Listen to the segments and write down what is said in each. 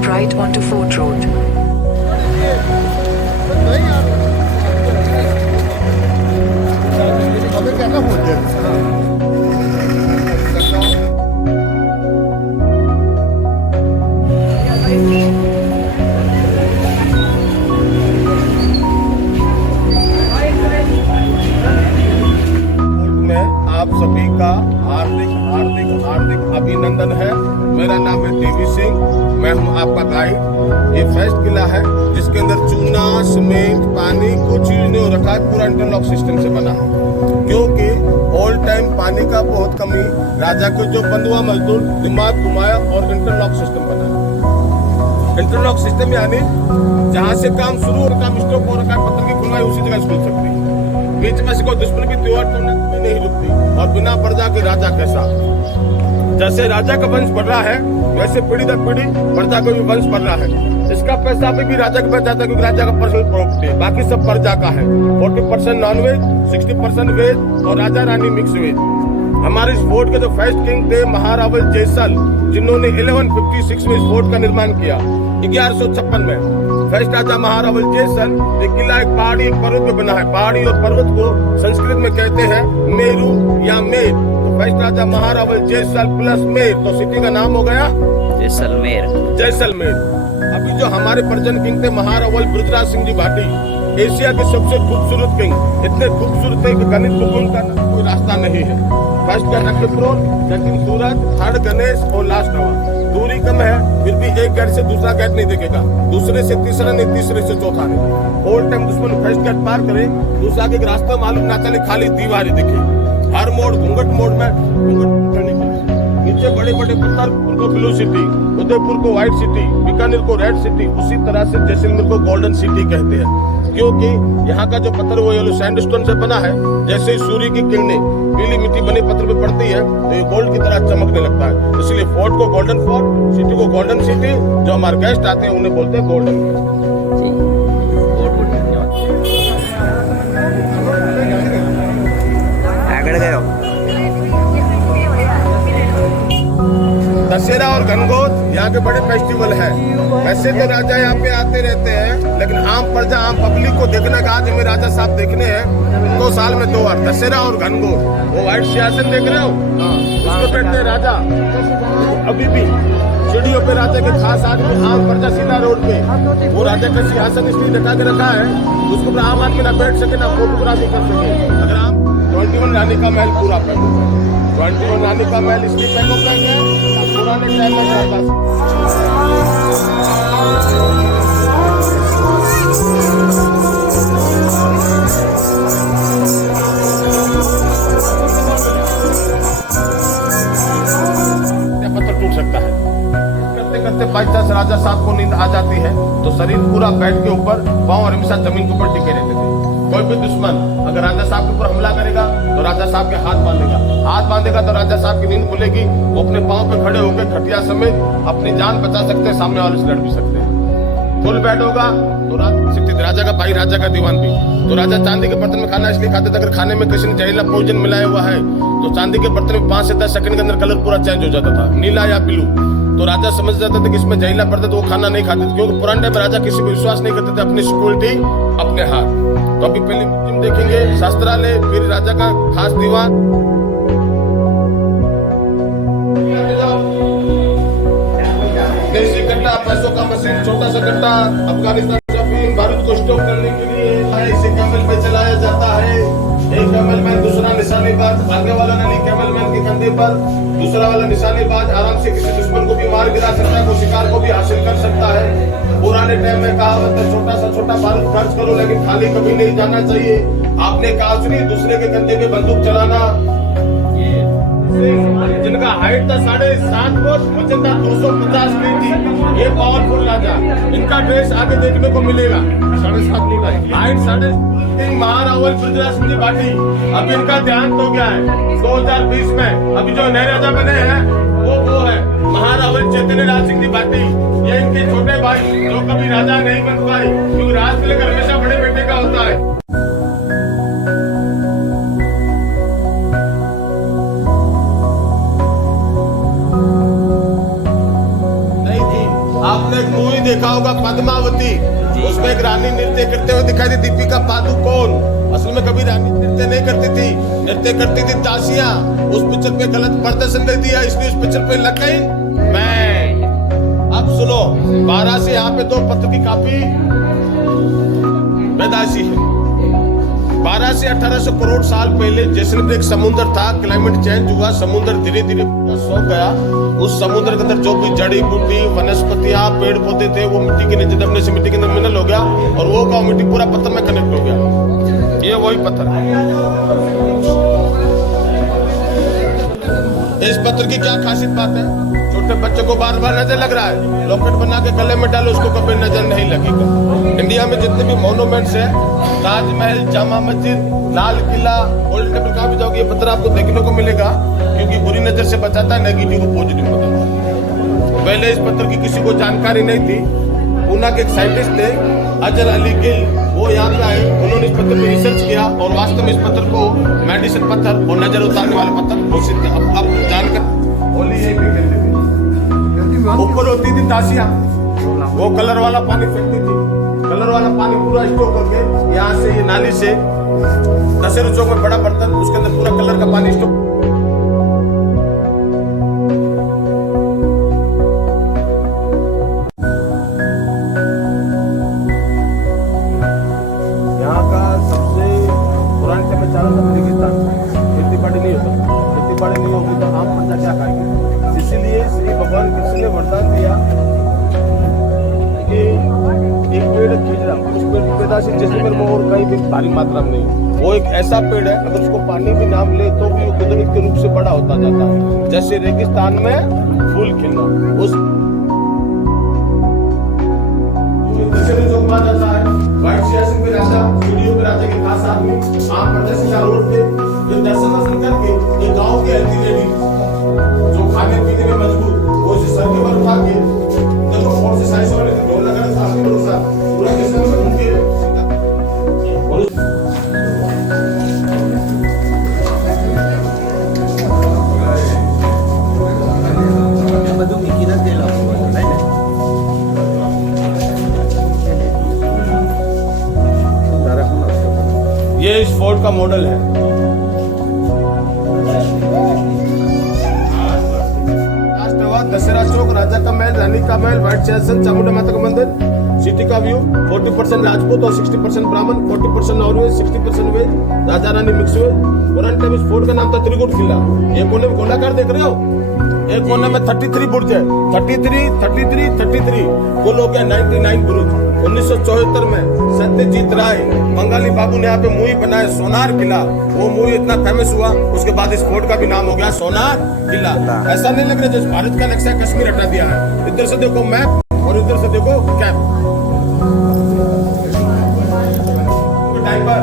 up right onto Fort Road. आप सभी का हार्दिक हार्दिक हार्दिक अभिनंदन है। मेरा नाम है देवी सिंह, मैं हूं आपका गाइड। ये फेस्ट किला है जिसके अंदर चूना, सीमेंट, पानी कुछ चीज नहीं हो रखा है, पूरा इंटरलॉक सिस्टम से बना है। क्योंकि ऑल टाइम पानी का बहुत कमी, राजा के जो बंधुआ मजदूर दिमाग घुमाया और इंटरलॉक सिस्टम बना। इंटरलॉक सिस्टम यानी जहाँ से काम शुरू और काम स्टॉप हो रखा है, पत्थर की खुलवाई उसी जगह खुल सकती है। बीच में से कोई दुश्मन की त्योहार तो नहीं रुकती। और बिना प्रजा के राजा कैसा? जैसे राजा का वंश बढ़ रहा है, वैसे पीढ़ी दर पीढ़ी प्रजा का भी वंश बढ़ रहा है। इसका पैसा अभी भी राजा के पास जाता है, क्योंकि राजा का पर्सनल प्रॉपर्टी है, बाकी सब प्रजा का है। 40% नॉनवेज, 60% वेज और राजा रानी मिक्स वेज। हमारे इस फोर्ट के जो फर्स्ट किंग थे महारावल जयसल, जिन्होंने 1156 में इस फोर्ट का निर्माण किया। 1156 में फर्स्ट राजा महारावल जयसल। ये किला एक पहाड़ी पर्वत पे बना है। पहाड़ी और पर्वत को संस्कृत में कहते हैं मेरू या मेर। तो फर्स्ट राजा महारावल जयसल प्लस मेर, तो सिटी का नाम हो गया जैसलमेर। जैसलमेर। अभी जो हमारे पर्जन किंग थे महारावल बृजराज सिंह जी भाटी, एशिया के सबसे खूबसूरत किंग, इतने खूबसूरत थे कि गणित को उनका कोई रास्ता नहीं है। फर्स्ट का नक्षत्रोल, सेकंड सूरज, थर्ड गणेश और लास्ट हवा। दूरी कम है, फिर भी एक गेट से दूसरा गेट नहीं देखेगा, दूसरे से तीसरा नहीं, तीसरे से चौथा नहीं। ऑल टाइम दुश्मन फर्स्ट गेट पार करे, दूसरा के रास्ता मालूम ना चले, खाली दीवार ही दिखे। हर मोड़ घूंघट मोड़ में घूंघट करने के लिए नीचे बड़े बड़े पत्थर, उनको ब्लू सिटी, उदयपुर को व्हाइट सिटी, बीकानेर को रेड सिटी, उसी तरह से जैसलमेर को गोल्डन सिटी कहते हैं। क्योंकि यहाँ का जो पत्थर वो येलो सैंडस्टोन से बना है। जैसे ही सूर्य की किरणें पीली मिट्टी बने पत्थर पे पड़ती है तो ये गोल्ड की तरह चमकने लगता है। इसलिए फोर्ट को गोल्डन फोर्ट, सिटी को गोल्डन सिटी। जो हमारे गेस्ट आते हैं उन्हें बोलते हैं गोल्डन गेस्ट। दशहरा और गणगौर यहाँ के बड़े फेस्टिवल है। वैसे तो राजा यहाँ पे आते रहते हैं, लेकिन आम प्रजा, आम पब्लिक को देखने का आज हमें राजा साहब देखने हैं 2 साल में 2 बार, दशहरा और गणगौर। वो व्हाइट सिंहासन देख रहे हो, उसमें बैठते हैं राजा। अभी भी सीढ़ियों पे राजा के खास आदमी, आम प्रजा सीधा रोड पे, वो राजा का सिंहासन इसलिए ढका के रखा है उसको आम आदमी ना बैठ सके ना फोटोग्राफी कर सके। अगर आम 21 रानी का महल पूरा पैक होता है। 21 रानी का महल इसलिए पैक होता है पुराने टाइम में रहता पत्थर टूट सकता है। करते करते बाई चांस राजा साहब को नींद आ जाती है तो शरीर पूरा बेड के ऊपर, पांव हमेशा जमीन के ऊपर टिके रहते थे। कोई भी दुश्मन अगर राजा साहब के ऊपर हमला करेगा तो राजा साहब के हाथ बांधेगा तो राजा साहब की नींद खुलेगी। वो अपने पांव पे खड़े होकर खटिया समेत अपनी जान बचा सकते हैं, सामने वाले से लड़ भी सकते हैं। फुल बेड होगा तो राजा का भाई, राजा का दीवान भी। तो राजा चांदी के बर्तन में खाना इसलिए खाते थे, अगर खाने में किसी ने जहरीला भोजन मिलाया हुआ है तो चांदी के बर्तन में 5 से 10 सेकंड के अंदर कलर पूरा चेंज हो जाता था, नीला या ब्लू। तो राजा समझ जाते थे कि इसमें जहरीला पड़ता है तो वो खाना नहीं खाते थे, क्योंकि पुराने टाइम में राजा किसी को विश्वास नहीं करते थे, अपनी सिक्योरिटी अपने हाथ। तो अभी पहले तुम देखेंगे शास्त्रालय, फिर राजा का खास दीवान। देसी कट्टा, पैसों का मशीन, छोटा सा कट्टा अफगानिस्तान से बारूद को स्टॉप करने के लिए इसे कैमल पे चलाया जाता है। एक कैमल मैन, दूसरा निशानेबाज, आगे वाला नहीं कैमल मैन के कंधे पर, दूसरा वाला निशानेबाज आराम से किसी दुश्मन को भी मार गिरा सकता है, कोई शिकार को भी हासिल कर सकता है। पुराने टाइम में कहावत है छोटा सा छोटा बारूद खर्च करो लेकिन खाली कभी नहीं जाना चाहिए। आपने कहा नहीं दूसरे के कंधे पे बंदूक चलाना। जिनका हाइट था 7.5 फुट, वजन था 250 केजी, ये पावरफुल राजा। इनका ड्रेस आगे देखने को मिलेगा 7.5 फुट हाइट, 3.5 महारावल बृजराज सिंह जी भाटी। अब इनका ध्यान तो क्या है 2020 में अभी जो नए राजा बने हैं वो है महारावल चैतन्य राज सिंह जी भाटी। ये इनके छोटे भाई जो कभी राजा नहीं बन पाए, क्योंकि राज लेकर हमेशा बड़े बेटे का होता है। आपने एक होगा पद्मावती, उसमें एक रानी नृत्य करते हुए दिखाई दी, दीपिका पादुकोण। असल में कभी रानी नृत्य नहीं करती थी, नृत्य करती थी दासियां। उस पिक्चर पे गलत प्रदर्शन दे दिया, इसलिए उस पिक्चर पे लग गई मैं। अब सुनो, 12 से यहाँ पे 2 पत्र की कॉपी पैदाइशी है। 12 से 1800 करोड़ साल पहले जैसलमेर एक समुद्र था, क्लाइमेट चेंज हुआ, समुद्र धीरे धीरे सो गया। उस समुद्र के अंदर जो भी जड़ी बूटी, वनस्पतियां, पेड़ पौधे थे, वो मिट्टी के नीचे दबने से मिट्टी के अंदर मिनरल हो गया, और वो का मिट्टी पूरा पत्थर में कनेक्ट हो गया। ये वही पत्थर है। इस पत्थर की क्या खासियत बात है? छोटे बच्चे को बार बार नजर लग रहा है, लॉकेट बना के गले में डालो, उसको कभी नजर नहीं लगेगा। इंडिया में जितने भी मॉन्यूमेंट्स हैं, ताजमहल, जामा मस्जिद, लाल किला, गोल्डन टेम्पल, कहाँ भी जाओगे ये पत्थर आपको देखने को मिलेगा, क्योंकि बुरी नजर से बचाता है, नेगेटिव को पॉजिटिव बताता है। पहले इस पत्थर की किसी को जानकारी नहीं थी। पूना के एक साइंटिस्ट थे, अजर अली गिल, वो यहाँ पे आए, उन्होंने इस पत्थर पे रिसर्च किया, और वास्तव में इस पत्थर को मेडिसिन पत्थर और नजर उतारने वाला पत्थर घोषित किया। अब जानकर होली यही भी खेलते थे। ऊपर होती थी तासिया, वो कलर वाला पानी फेंकती थी, कलर वाला पानी पूरा स्टोर करके यहाँ से ये नाली से दशहरा चौक में बड़ा बर्तन, उसके अंदर पूरा कलर का पानी स्टोर। यहाँ का सबसे पुराने समय में चारों तरफ रेगिस्तान, खेती बाड़ी नहीं होता, खेती बाड़ी नहीं होगी तो आम प्रजा क्या खाएंगे? इसीलिए श्री भगवान कृष्ण ने वरदान दिया कि एक पेड़ खींचना, उस पेड़ की पैदाशी जैसलमेर में और कहीं भी भारी मात्रा में नहीं। वो एक ऐसा पेड़ है, अगर उसको पानी भी नाम ले तो भी वो कुदरत के रूप से बड़ा होता जाता है। जैसे रेगिस्तान में फूल खिलना, उस जाता है व्हाइट सियाचिन पे राजा, वीडियो पे राजा के खास आदमी आम प्रदर्शन रोड पे जो दर्शन करके ये गांव की हेल्थी लेडी जो खाने पीने में मजबूत, वो इसे सर के ऊपर उठा के देखो फोन से साइंस वाले ने ढोल लगा रखा है, पूरा कैसे में घूम के ये इस फोर्ट का मॉडल है। दशहरा चौक, राजा का महल, रानी का महल, व्हाइट सियाचिन, चामुंडा माता का मंदिर, सिटी का व्यू, 40% राजपूत और 60% ब्राह्मण, 40% nonveg, 60% veg, Raja Rani mix veg. पुराने टाइम इस फोर्ट का नाम था त्रिकुट किला। ये कोने में गोलाकार देख रहे हो, एक कोने में 33 बुर्ज है, 33 कुल हो गया 99 बुर्ज। 1974 में सत्यजीत राय बंगाली बाबू ने यहाँ पे मूवी बनाया सोनार किला, वो मूवी इतना फेमस हुआ, उसके बाद इस फोर्ट का भी नाम हो गया सोनार किला। ऐसा नहीं लग रहा जैसे भारत का नक्शा कश्मीर हटा दिया है। इधर से देखो मैप और इधर से देखो कैप। डाइपर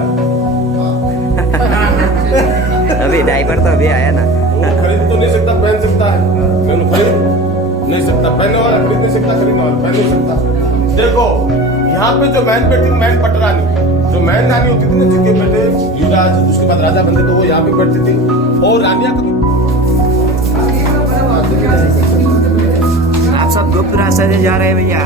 अभी डाइपर तो अभी आया ना, वो खरीद तो नहीं सकता, पहन सकता है, मैं खरीद नहीं सकता, पहनने वाला खरीद नहीं सकता, खरीदने वाला पहन नहीं सकता। देखो यहाँ पे जो मैन बैठी, मैन पटरानी, जो मैन रानी होती थी ना, जिनके बेटे युवराज उसके बाद राजा बनते तो वो यहाँ पे बैठती थी, और रानिया आप सब गुप्त रास्ते से जा रहे हैं भैया।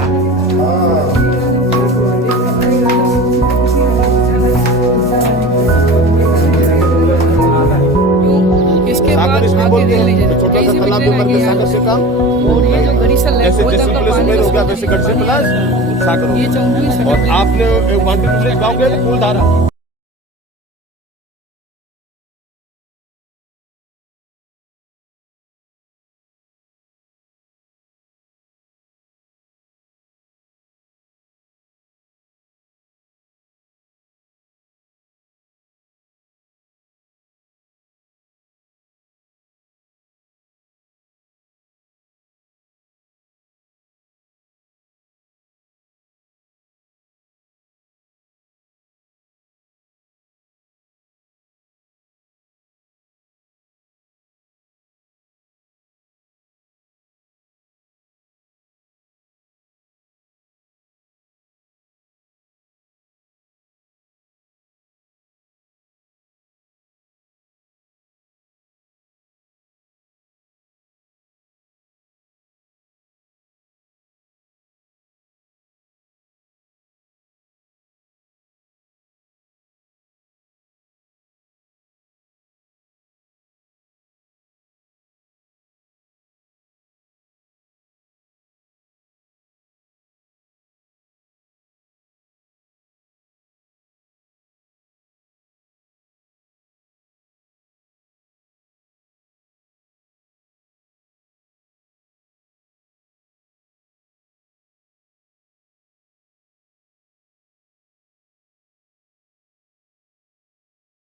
इसके बाद आगे देख लीजिए छोटा सा तालाब में करके सागर से काम, और ये जो गरीसा लेक जैसे होता है प्लेस में हो गया वैसे गढ़ से प्लस सागर, ये 24 और आपने 1 2 3 गाँव के फूलधारा